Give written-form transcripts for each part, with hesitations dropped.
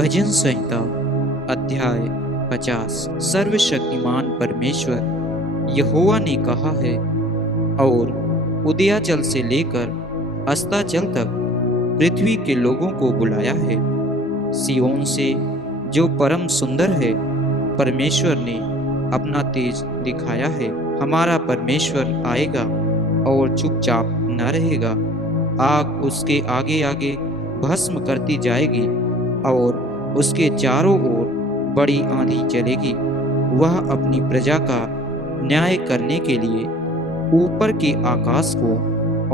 भजन संहिता अध्याय 50। सर्वशक्तिमान परमेश्वर यहोवा ने कहा है और उदयाचल से लेकर अस्ताचल तक पृथ्वी के लोगों को बुलाया है। सिय्योन से जो परम सुंदर है, परमेश्वर ने अपना तेज दिखाया है। हमारा परमेश्वर आएगा और चुपचाप न रहेगा। आग उसके आगे आगे भस्म करती जाएगी और उसके चारों ओर बड़ी आंधी चलेगी। वह अपनी प्रजा का न्याय करने के लिए ऊपर के आकाश को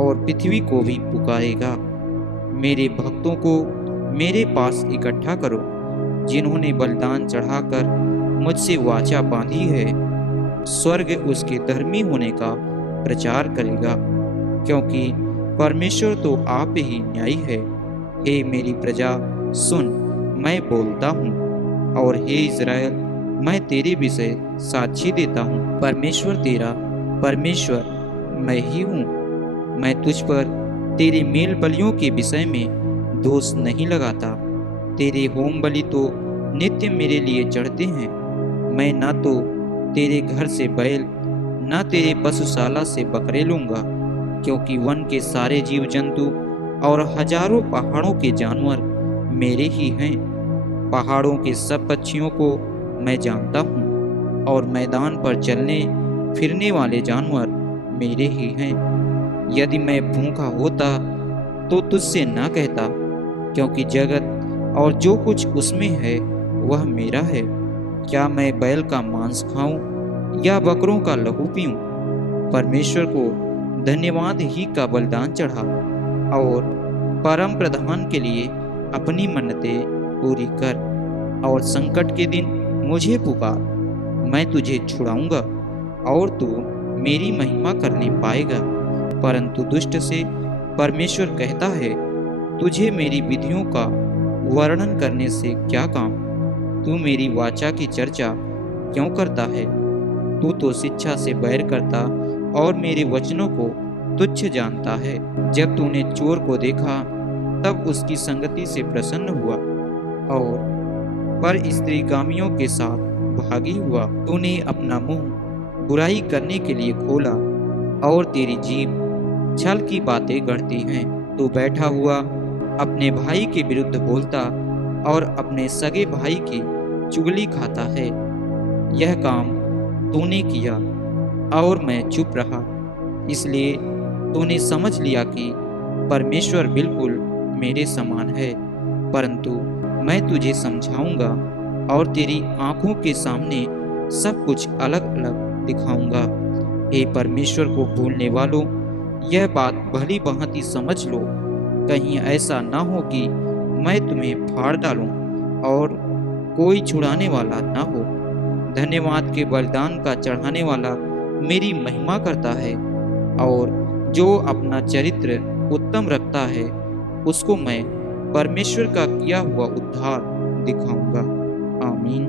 और पृथ्वी को भी पुकारेगा। मेरे भक्तों को मेरे पास इकट्ठा करो, जिन्होंने बलिदान चढ़ाकर मुझसे वाचा बांधी है। स्वर्ग उसके धर्मी होने का प्रचार करेगा, क्योंकि परमेश्वर तो आप ही न्यायी है। हे मेरी प्रजा सुन, मैं बोलता हूँ, और हे इज़राइल, मैं तेरे विषय साक्षी देता हूँ। परमेश्वर तेरा परमेश्वर मैं ही हूँ। मैं तुझ पर तेरे मेल बलियों के विषय में दोष नहीं लगाता। तेरे होम बलि तो नित्य मेरे लिए चढ़ते हैं। मैं न तो तेरे घर से बैल न तेरे पशुशाला से बकरे लूंगा, क्योंकि वन के सारे जीव जंतु और हजारों पहाड़ों के जानवर मेरे ही हैं। पहाड़ों के सब पक्षियों को मैं जानता हूँ, और मैदान पर चलने फिरने वाले जानवर मेरे ही हैं। यदि मैं भूखा होता तो तुझसे न कहता, क्योंकि जगत और जो कुछ उसमें है वह मेरा है। क्या मैं बैल का मांस खाऊं या बकरों का लहू पीऊं? परमेश्वर को धन्यवाद ही का बलिदान चढ़ा और परम प्रधान के लिए अपनी मन्नतें पूरी कर, और संकट के दिन मुझे पुकार। मैं तुझे छुड़ाऊंगा और तू मेरी महिमा करने पाएगा। परंतु दुष्ट से परमेश्वर कहता है, तुझे मेरी विधियों का वर्णन करने से क्या काम? तू मेरी वाचा की चर्चा क्यों करता है? तू तो शिक्षा से बैर करता और मेरे वचनों को तुच्छ जानता है। जब तूने चोर को देखा तब उसकी संगति से प्रसन्न हुआ, और पर स्त्रीगामियों के साथ भागी हुआ। तूने अपना मुंह बुराई करने के लिए खोला, और तेरी जीभ छल की बातें गढ़ती हैं। तू बैठा हुआ अपने भाई के विरुद्ध बोलता और अपने सगे भाई की चुगली खाता है। यह काम तूने किया और मैं चुप रहा, इसलिए तूने समझ लिया कि परमेश्वर बिल्कुल मेरे समान है। परंतु मैं तुझे समझाऊंगा और तेरी आंखों के सामने सब कुछ अलग अलग दिखाऊंगा। हे परमेश्वर को भूलने वालों, यह बात भली भांति समझ लो। कहीं ऐसा ना हो कि मैं तुम्हें फाड़ डालूं और कोई छुड़ाने वाला ना हो। धन्यवाद के बलिदान का चढ़ाने वाला मेरी महिमा करता है, और जो अपना चरित्र उत्तम रखता है उसको मैं परमेश्वर का किया हुआ उद्धार दिखाऊंगा। आमीन।